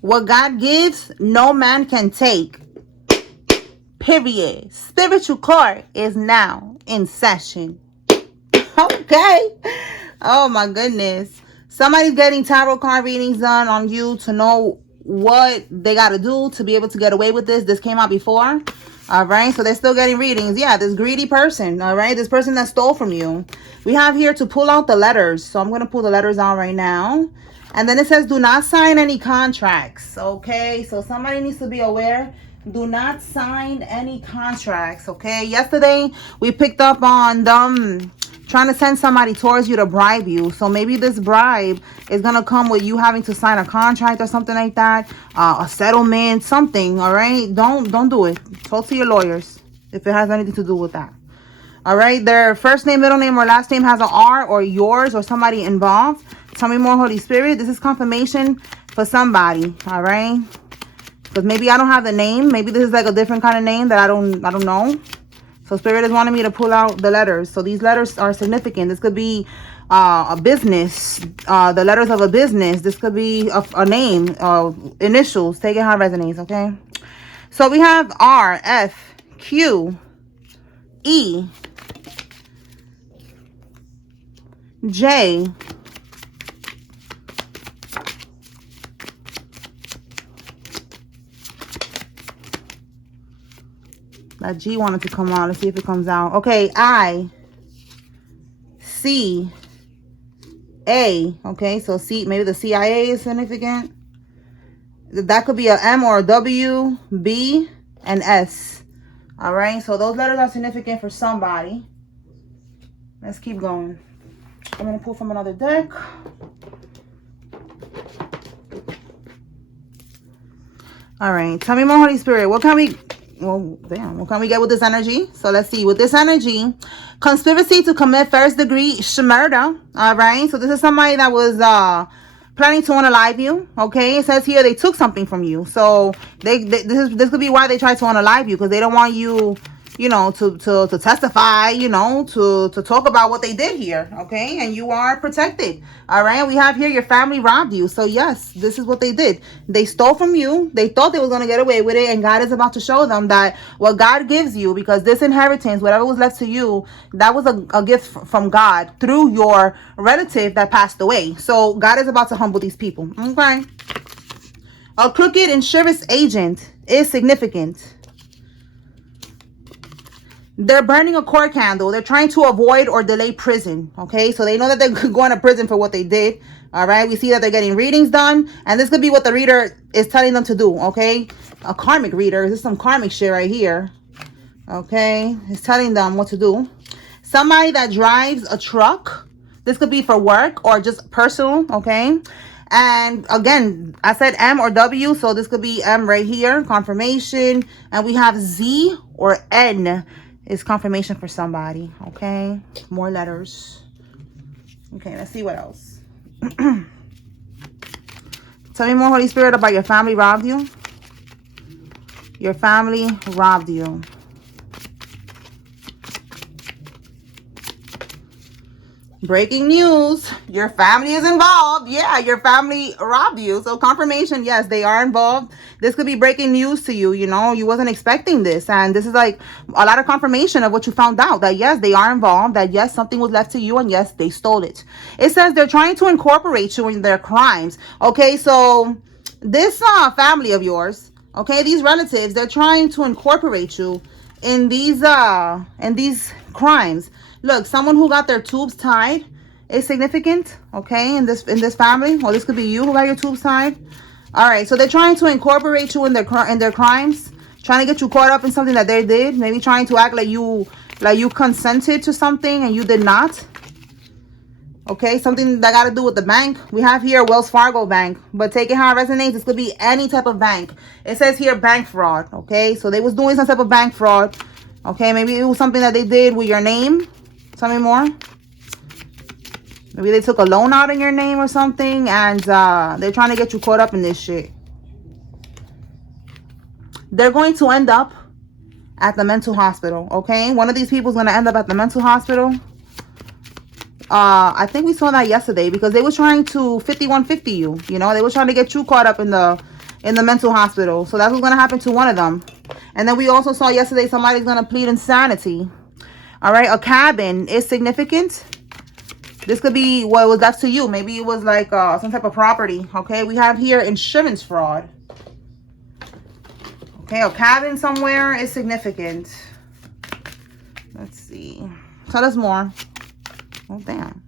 What God gives, no man can take. Period. Spiritual court is now in session. Okay. Oh my goodness. Somebody's getting tarot card readings done on you to know what they got to do to be able to get away with this. This came out before. All right. So they're still getting readings. Yeah, this greedy person. All right. This person that stole from you. We have here to pull out the letters. So I'm going to pull the letters out right now. And then it says, do not sign any contracts. Okay. So somebody needs to be aware. Do not sign any contracts. Okay. Yesterday, we picked up on them trying to send somebody towards you to bribe you. So maybe this bribe is going to come with you having to sign a contract or something like that. A settlement, something. All right. Don't do it. Talk to your lawyers if it has anything to do with that. All right. Their first name, middle name, or last name has an R, or yours or somebody involved. Tell me more, Holy Spirit. This is confirmation for somebody. All right. Because maybe I don't have the name. Maybe this is like a different kind of name that I don't know. So Spirit is wanting me to pull out the letters. So these letters are significant. This could be a business, the letters of a business. This could be a name, initials. Take it how it resonates, okay? So we have R, F, Q, E, J, that G wanted to come out. Let's see if it comes out. Okay, I, C, A. Okay, so C, maybe the CIA is significant. That could be a M or a W, B, and S. All right, so those letters are significant for somebody. Let's keep going. I'm going to pull from another deck. All right, tell me more, Holy Spirit. What can we... Well, damn, what can we get with this energy? So let's see. With this energy, conspiracy to commit first degree murder. All right. So this is somebody that was planning to unalive you. Okay. It says here they took something from you. So this could be why they tried to unalive you, because they don't want you, you know, to testify, you know, to talk about what they did here. Okay. And you are protected. All right. We have here your family robbed you. So yes, this is what they did. They stole from you. They thought they were going to get away with it. And God is about to show them that what God gives you, because this inheritance, whatever was left to you, that was a gift from God through your relative that passed away. So God is about to humble these people. Okay. A crooked insurance agent is significant. They're burning a court candle. They're trying to avoid or delay prison. Okay, so they know that they're going to prison for what they did. All right, we see that they're getting readings done. And this could be what the reader is telling them to do. Okay, a karmic reader. This is some karmic shit right here. Okay, it's telling them what to do. Somebody that drives a truck. This could be for work or just personal. Okay. And again, I said M or W. So this could be M right here. Confirmation. And we have Z or N. Is confirmation for somebody. Okay, more letters. Okay, let's see what else. Tell me more, Holy Spirit, about your family robbed you. Your family robbed you. Breaking news. Your family is involved. Yeah, your family robbed you. So confirmation, yes, they are involved. This could be breaking news to you. You know, you wasn't expecting this. And this is like a lot of confirmation of what you found out. That yes, they are involved. That yes, something was left to you. And yes, they stole it. It says they're trying to incorporate you in their crimes. Okay, so this family of yours, okay, these relatives, they're trying to incorporate you in these crimes. Look, someone who got their tubes tied is significant, okay, in this family. Or this could be you who got your tubes tied. All right, so they're trying to incorporate you in their crimes, trying to get you caught up in something that they did, maybe trying to act like you consented to something and you did not. Okay, something that got to do with the bank. We have here Wells Fargo Bank, but take it how it resonates. This could be any type of bank. It says here bank fraud, okay? So they was doing some type of bank fraud, okay? Maybe it was something that they did with your name. Tell me more. Maybe they took a loan out in your name or something, and they're trying to get you caught up in this shit. They're going to end up at the mental hospital, okay? One of these people is going to end up at the mental hospital. I think we saw that yesterday because they were trying to 5150 you. You know, they were trying to get you caught up in in the mental hospital. So that's what's going to happen to one of them. And then we also saw yesterday somebody's going to plead insanity. All right, a cabin is significant. This could be what was that's to you. Maybe it was like some type of property. Okay, we have here insurance fraud. Okay, a cabin somewhere is significant. Let's see. Tell us more. Oh, damn.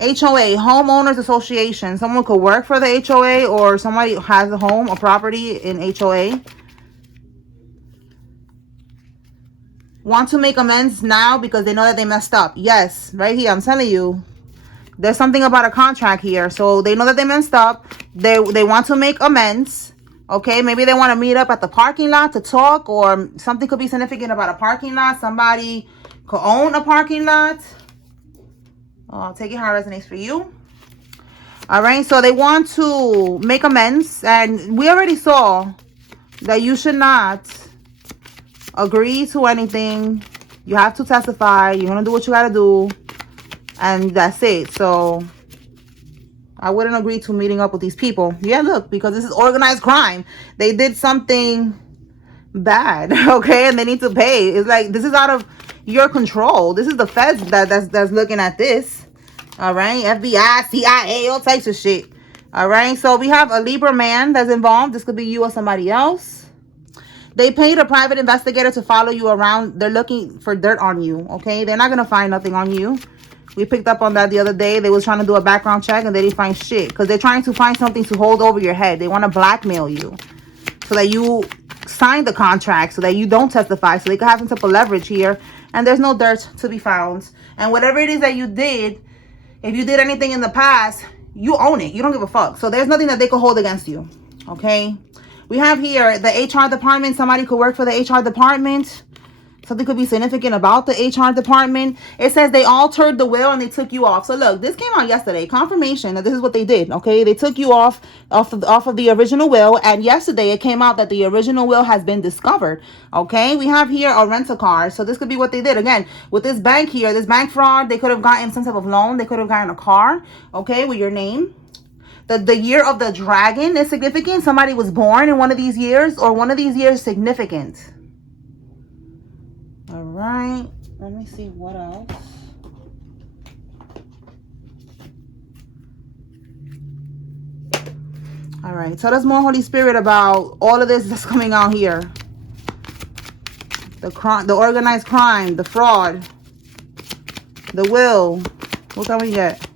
HOA, homeowners association. Someone could work for the HOA, or somebody has a home, a property in HOA. Want to make amends now because they know that they messed up. Yes, right here. I'm telling you. There's something about a contract here. So they know that they messed up. They want to make amends. Okay, maybe they want to meet up at the parking lot to talk, or something could be significant about a parking lot. Somebody could own a parking lot. Take it how it resonates for you. All right, so they want to make amends, and we already saw that you should not agree to anything. You have to testify. You're gonna do what you gotta do, and that's it. So I wouldn't agree to meeting up with these people. Yeah, look, because this is organized crime. They did something bad, okay, and they need to pay. It's like, this is out of your control. This is the feds that's looking at this. All right, FBI, CIA, all types of shit. All right, so we have a Libra man that's involved. This could be you or somebody else. They paid a private investigator to follow you around. They're looking for dirt on you, okay? They're not gonna find nothing on you. We picked up on that the other day. They was trying to do a background check and they didn't find shit, because they're trying to find something to hold over your head. They want to blackmail you so that you sign the contract, so that you don't testify, so they can have some type of leverage here. And there's no dirt to be found. And whatever it is that you did, if you did anything in the past, you own it. You don't give a fuck. So there's nothing that they could hold against you, okay? We have here the HR department. Somebody could work for the HR department. Something could be significant about the HR department. It says they altered the will and they took you off. So look, this came out yesterday. Confirmation that this is what they did. Okay, they took you off of the original will, and yesterday it came out that the original will has been discovered. Okay, we have here a rental car. So this could be what they did. Again, with this bank here, this bank fraud, they could have gotten some type of loan. They could have gotten a car. Okay, with your name. The year of the dragon is significant. Somebody was born in one of these years, or one of these years significant. All right, let me see what else. All right, tell us more, Holy Spirit, about all of this that's coming out here. The crime, the organized crime, the fraud, the will. What can we get?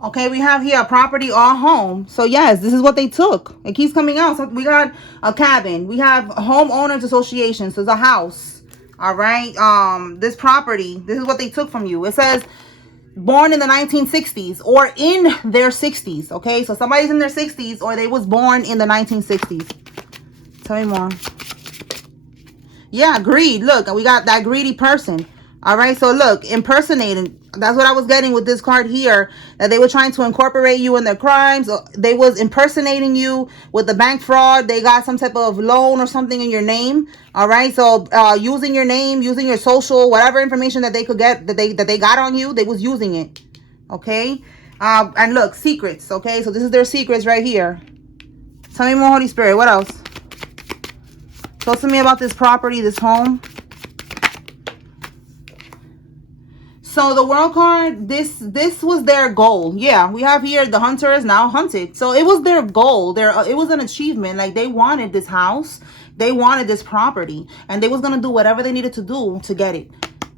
Okay, we have here a property or home. So yes, this is what they took. It keeps coming out. So we got a cabin. We have a homeowners association. So it's a house. All right. This property, this is what they took from you. It says born in the 1960s or in their 60s. Okay, so somebody's in their 60s or they was born in the 1960s. Tell me more. Yeah, greed. Look, we got that greedy person. All right, so look, impersonating. That's what I was getting with this card here, that they were trying to incorporate you in their crimes. They was impersonating you with the bank fraud. They got some type of loan or something in your name. All right, so using your name, using your social, whatever information that they could get, that they got on you, they was using it. Okay, and look, secrets. Okay, so this is their secrets right here. Tell me more, Holy Spirit. What else? Talk to me about this property, this home. So the world card, this was their goal. Yeah, we have here the hunter is now hunted. So it was their goal. It was an achievement. Like, they wanted this house. They wanted this property. And they was going to do whatever they needed to do to get it.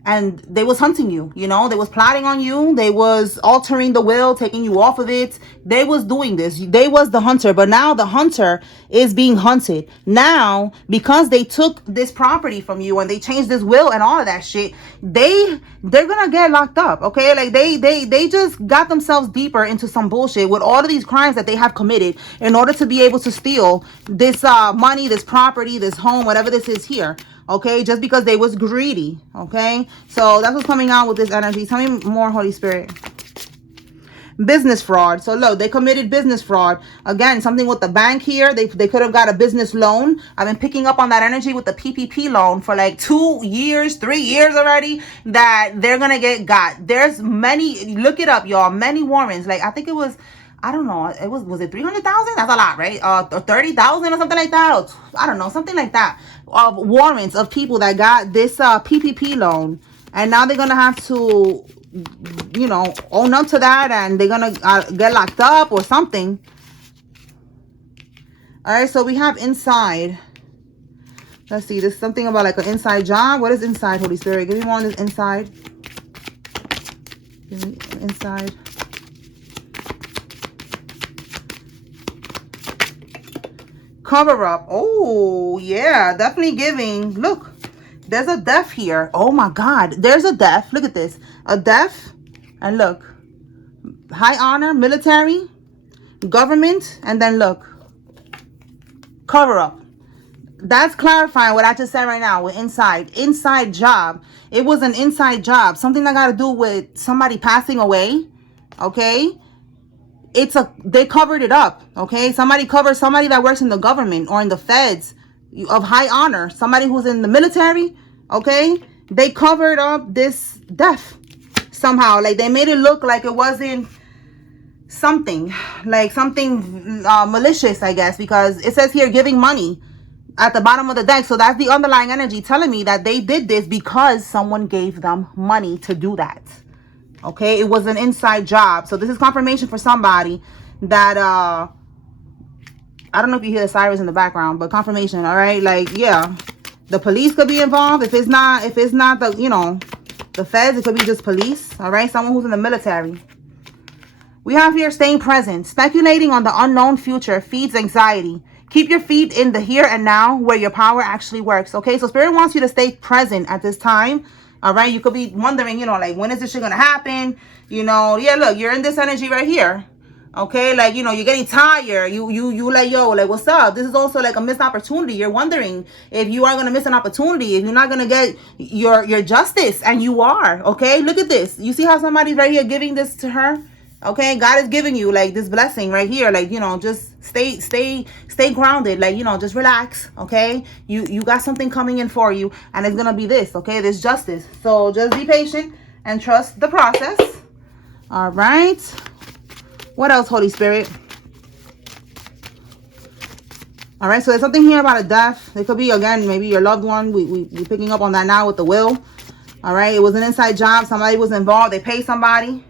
And they was hunting you, you know. They was plotting on you. They was altering the will, taking you off of it. They was doing this. They was the hunter. But now the hunter is being hunted. Now, because they took this property from you and they changed this will and all of that shit, they're gonna get locked up. Okay, like they just got themselves deeper into some bullshit with all of these crimes that they have committed in order to be able to steal this money, this property, this home, whatever this is here. Okay, just because they was greedy. Okay, so that's what's coming out with this energy. Tell me more, Holy Spirit. business fraud. So look, they committed business fraud. Again, something with the bank here. They could have got a business loan. I've been picking up on that energy with the PPP loan for like 2 years, 3 years already, that they're going to got. There's many, look it up, y'all, many warrants. Like, I think it was, I don't know, was it 300,000? That's a lot, right? Or 30,000 or something like that. Or, I don't know, something like that. Of warrants of people that got this PPP loan. And now they're going to have to, you know, own up to that, and they're gonna get locked up or something. All right, so we have inside. Let's see, there's something about like an inside job. What is inside, Holy Spirit? Give me more on this inside. Give me inside. Cover up. Oh yeah, definitely giving. Look, there's a death here. Oh my God, there's a death. Look at this, a death. And look, high honor, military, government, and then look, cover up. That's clarifying what I just said right now with inside job. It was an inside job, something that got to do with somebody passing away. Okay, they covered it up. Okay, somebody covered somebody that works in the government or in the feds of high honor, somebody who's in the military. Okay, they covered up this death. Somehow, like they made it look like it wasn't something, like something malicious, I guess, because it says here giving money at the bottom of the deck. So that's the underlying energy telling me that they did this because someone gave them money to do that. Okay, it was an inside job. So this is confirmation for somebody that I don't know if you hear the sirens in the background, but confirmation. All right, like, yeah, the police could be involved. If it's not the, you know, the feds, it could be just police. All right, someone who's in the military. We have here staying present. Speculating on the unknown future feeds anxiety. Keep your feet in the here and now where your power actually works. Okay, so Spirit wants you to stay present at this time. All right, you could be wondering, you know, like, when is this shit gonna happen? You know, yeah, look, you're in this energy right here. Okay, like, you know, you're getting tired. You like, yo, like, what's up? This is also like a missed opportunity. You're wondering if you are gonna miss an opportunity, if you're not gonna get your justice, and you are. Okay, look at this. You see how somebody's right here giving this to her? Okay, God is giving you like this blessing right here. Like, you know, just stay grounded. Like, you know, just relax. Okay, you got something coming in for you, and it's gonna be this. Okay, this justice. So just be patient and trust the process. All right. What else, Holy Spirit? All right, so there's something here about a death. It could be, again, maybe your loved one. We're picking up on that now with the will. All right, it was an inside job. Somebody was involved. They paid somebody.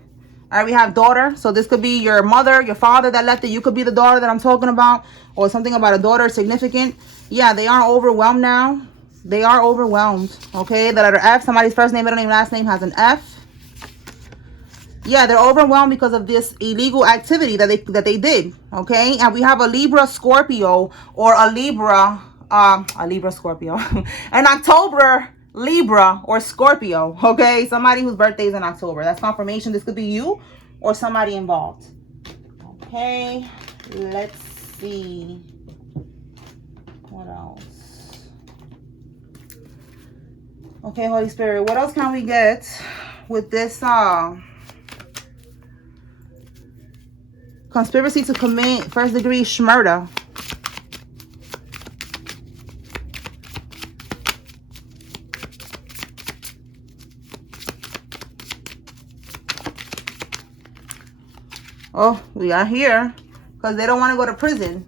All right, we have daughter. So this could be your mother, your father that left it. You could be the daughter that I'm talking about, or something about a daughter significant. Yeah, they are overwhelmed now. They are overwhelmed. Okay, the letter F. Somebody's first name, middle name, last name has an F. Yeah, they're overwhelmed because of this illegal activity that they did. Okay, and we have a Libra Scorpio, or a Libra Scorpio, an October Libra or Scorpio. Okay, somebody whose birthday is in October. That's confirmation. This could be you or somebody involved. Okay, let's see what else. Okay, Holy Spirit, what else can we get with this conspiracy to commit first-degree murder? Oh, we are here because they don't want to go to prison.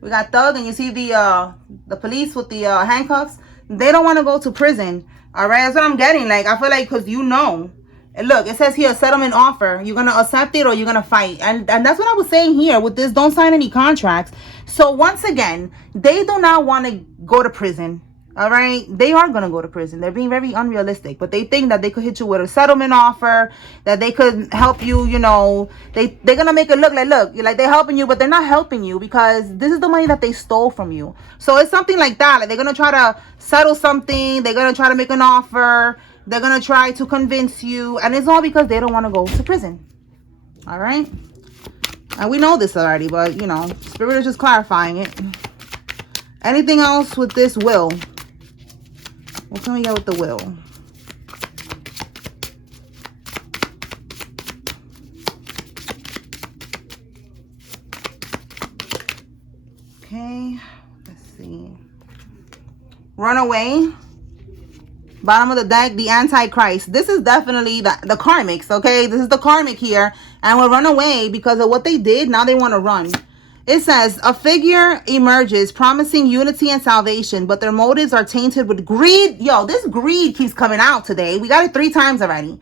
We got Thug, and you see the police with the handcuffs. They don't want to go to prison. All right, that's what I'm getting. Like, I feel like, because you know. And look, it says here, settlement offer. You're going to accept it or you're going to fight. And that's what I was saying here with this. Don't sign any contracts. So once again, they do not want to go to prison. All right. They are going to go to prison. They're being very unrealistic. But they think that they could hit you with a settlement offer. That they could help you, you know. They're going to make it look like they're helping you. But they're not helping you because this is the money that they stole from you. So it's something like that. Like, they're going to try to settle something. They're going to try to make an offer. They're going to try to convince you. And it's all because they don't want to go to prison. All right. And we know this already. But, you know, Spirit is just clarifying it. Anything else with this will? What can we get with the will? Okay, let's see. Runaway. Bottom of the deck, the Antichrist. This is definitely the karmics, okay? This is the karmic here. And will run away because of what they did. Now they want to run. It says, a figure emerges promising unity and salvation, but their motives are tainted with greed. Yo, this greed keeps coming out today. We got it 3 times already.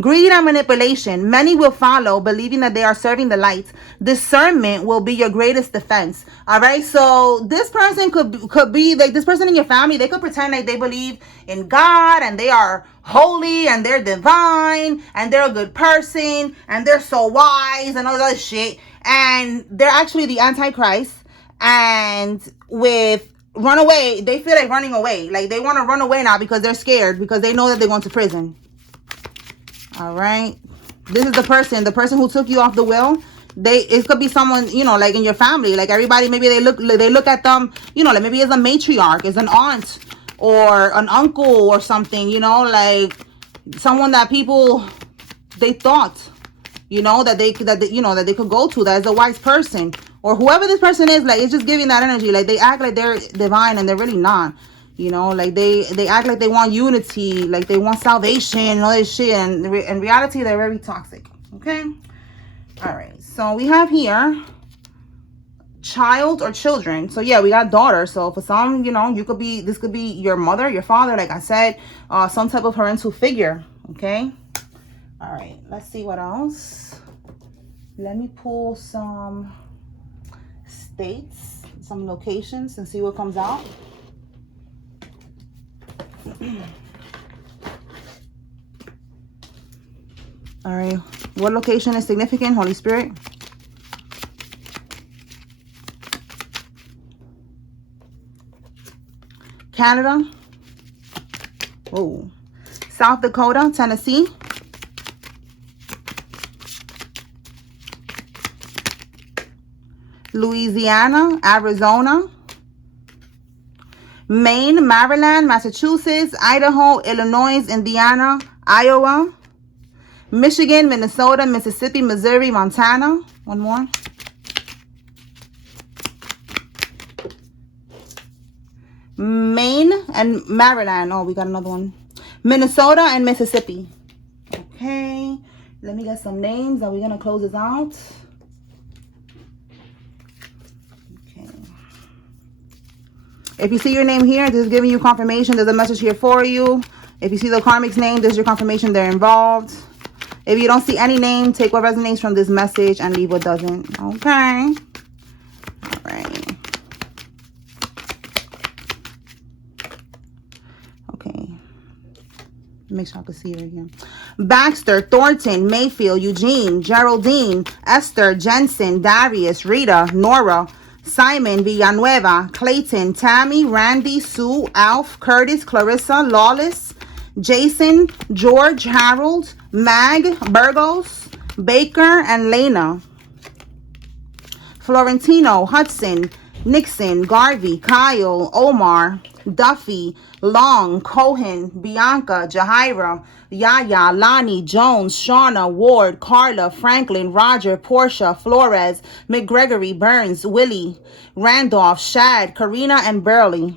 Greed and manipulation. Many will follow, believing that they are serving the light. Discernment will be your greatest defense. All right. So this person could be like this person in your family. They could pretend like they believe in God and they are holy and they're divine and they're a good person and they're so wise and all that shit. And they're actually the Antichrist. And with run away, they feel like running away. Like they want to run away now because they're scared because they know that they're going to prison. All right, this is the person who took you off the wheel. It could be someone, you know, like in your family, like everybody, maybe they look at them, you know, like maybe it's a matriarch, it's an aunt or an uncle or something, you know, like someone that people, they thought, you know, that they could go to, that is a wise person, or whoever this person is. Like, it's just giving that energy. Like they act like they're divine and they're really not. You know, like they act like they want unity, like they want salvation and all this shit. And in reality, they're very toxic. Okay. All right. So we have here child or children. So yeah, we got daughter. So for some, you know, this could be your mother, your father, like I said, some type of parental figure. Okay. All right. Let's see what else. Let me pull some states, some locations, and see what comes out. All right, what location is significant, Holy Spirit? Canada. Oh, South Dakota, Tennessee. Louisiana, Arizona. Maine, Maryland, Massachusetts, Idaho, Illinois, Indiana, Iowa, Michigan, Minnesota, Mississippi, Missouri, Montana. One more. Maine and Maryland. Oh, we got another one. Minnesota and Mississippi. Okay. Let me get some names. Are we going to close this out? If you see your name here, this is giving you confirmation. There's a message here for you. If you see the karmic's name, this is your confirmation they're involved. If you don't see any name, take what resonates from this message and leave what doesn't. Okay. All right. Okay. Make sure I can see it again. Baxter, Thornton, Mayfield, Eugene, Geraldine, Esther, Jensen, Darius, Rita, Nora, Simon, Villanueva, Clayton, Tammy, Randy, Sue, Alf, Curtis, Clarissa, Lawless, Jason, George, Harold, Mag, Burgos, Baker, and Lena. Florentino, Hudson, Nixon, Garvey, Kyle, Omar, Duffy, Long, Cohen, Bianca, Jahira, Yaya, Lonnie, Jones, Shauna, Ward, Carla, Franklin, Roger, Portia, Flores, McGregory, Burns, Willie, Randolph, Shad, Karina, and Burley.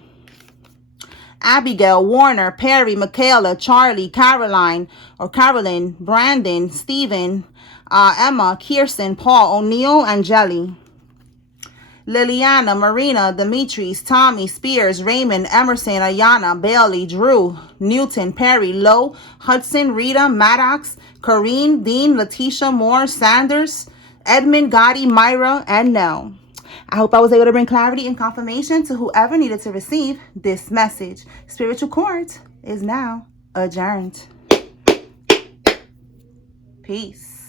Abigail, Warner, Perry, Michaela, Charlie, Caroline, or Carolyn, Brandon, Stephen, Emma, Kirsten, Paul, O'Neill, and Jelly. Liliana, Marina, Demetrius, Tommy, Spears, Raymond, Emerson, Ayana, Bailey, Drew, Newton, Perry, Lowe, Hudson, Rita, Maddox, Corrine, Dean, Letitia, Moore, Sanders, Edmund, Gotti, Myra, and Nell. I hope I was able to bring clarity and confirmation to whoever needed to receive this message. Spiritual Court is now adjourned. Peace.